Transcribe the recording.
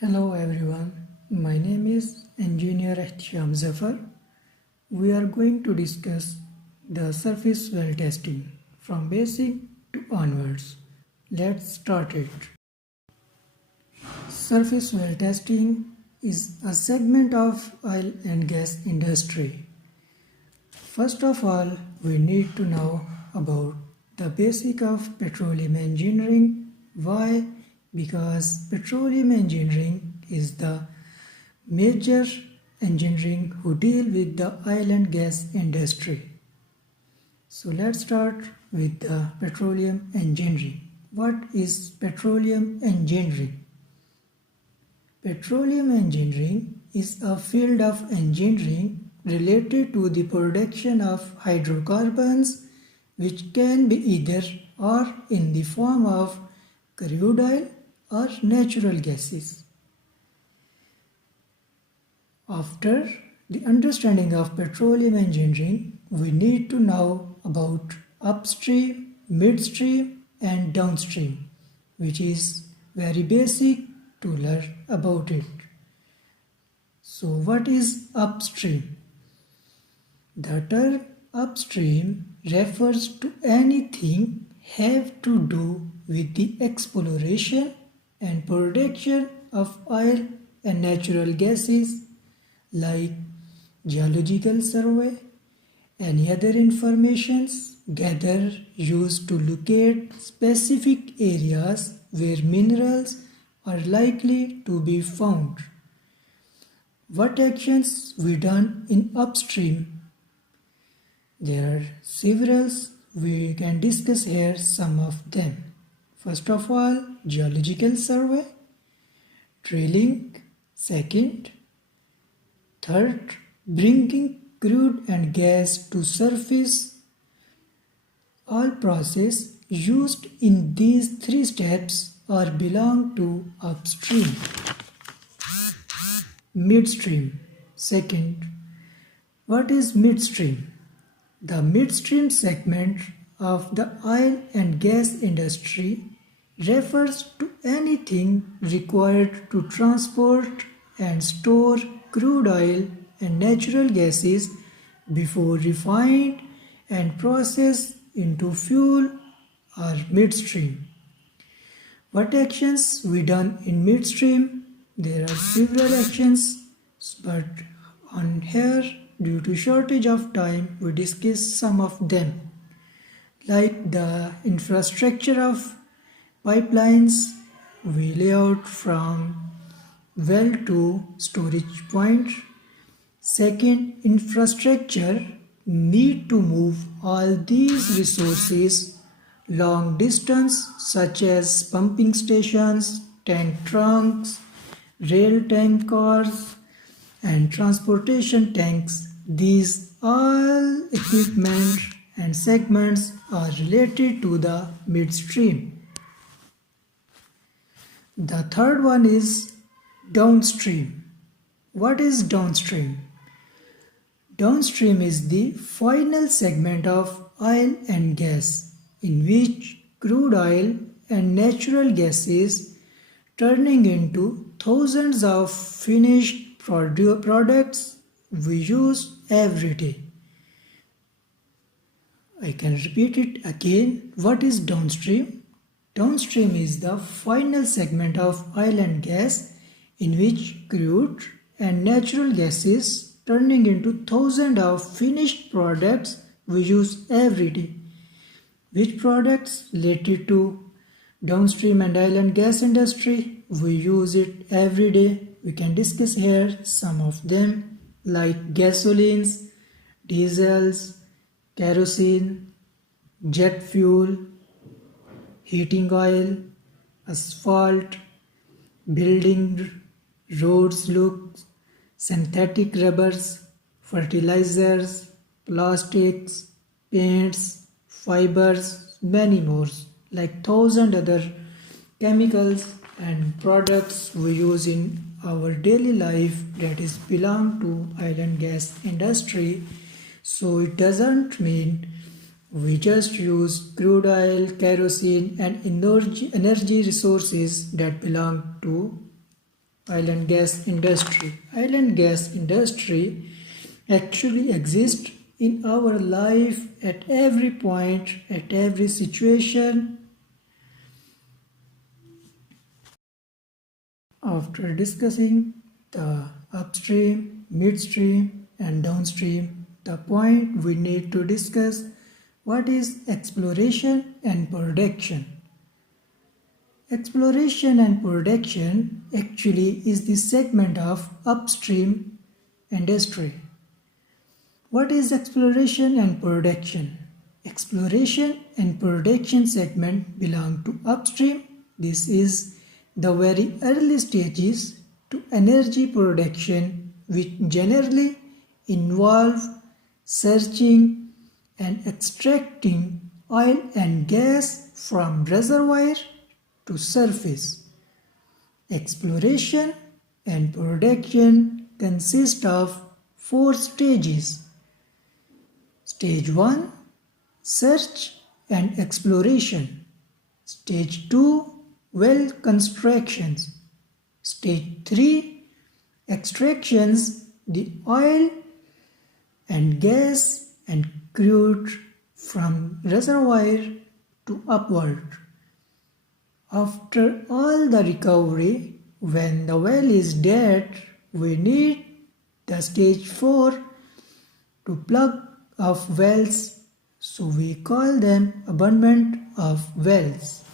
Hello everyone, my name is Engineer Ihtisham Zafar. We are going to discuss the surface well testing from basic to onwards. Let's start it. Surface well testing is a segment of oil and gas industry. First of all, we need to know about the basic of petroleum engineering. Why? Because petroleum engineering is the major engineering who deal with the oil and gas industry. So let's start with the petroleum engineering. What is petroleum engineering? Petroleum engineering is a field of engineering related to the production of hydrocarbons, which can be either or in the form of crude oil or natural gases. After the understanding of petroleum engineering, we need to know about upstream, midstream and downstream, which is very basic to learn about it. So what is upstream? The term upstream refers to anything have to do with the exploration and production of oil and natural gases like geological survey, any other informations gathered used to locate specific areas where minerals are likely to be found. What actions we done in upstream? There are several. We can discuss here some of them. First of all, geological survey, drilling, second, third, bringing crude and gas to surface. All process used in these three steps are belong to upstream. Midstream. Second, what is midstream? The midstream segment of the oil and gas industry refers to anything required to transport and store crude oil and natural gases before refined and processed into fuel or midstream. What actions we done in midstream? There are several actions, but on here, due to shortage of time, we discuss some of them, like the infrastructure of pipelines. We lay out from well to storage point. Second, infrastructure need to move all these resources long distance, such as pumping stations, tank trunks, rail tank cars and transportation tanks. These all equipment and segments are related to the midstream. The third one is downstream. What is downstream? Downstream is the final segment of oil and gas, in which crude oil and natural gases turning into thousands of finished products we use every day. I can repeat it again. What is downstream? Downstream is the final segment of oil and gas in which crude and natural gases turning into thousands of finished products we use every day. Which products related to downstream and oil and gas industry? We use it every day. We can discuss here some of them, like gasolines, diesels, kerosene, jet fuel, heating oil, asphalt, building roads looks, synthetic rubbers, fertilizers, plastics, paints, fibers, many more, like thousand other chemicals and products we use in our daily life that is belong to oil and gas industry. So it doesn't mean we just use crude oil, kerosene and energy resources that belong to Oil and gas industry. Oil and gas industry actually exists in our life at every point, at every situation. After discussing the upstream, midstream and downstream, the point we need to discuss what is exploration and production. Exploration and production actually is the segment of upstream industry. What is exploration and production? Exploration and production segment belong to upstream. This is the very early stages to energy production, which generally involve searching and extracting oil and gas from reservoir to surface. Exploration and production consist of 4 stages. Stage 1, search and exploration. Stage 2, well constructions. Stage 3, extractions, the oil and gas and crude from reservoir to upward. After all the recovery, when the well is dead, we need the stage 4 to plug of wells, so we call them abandonment of wells.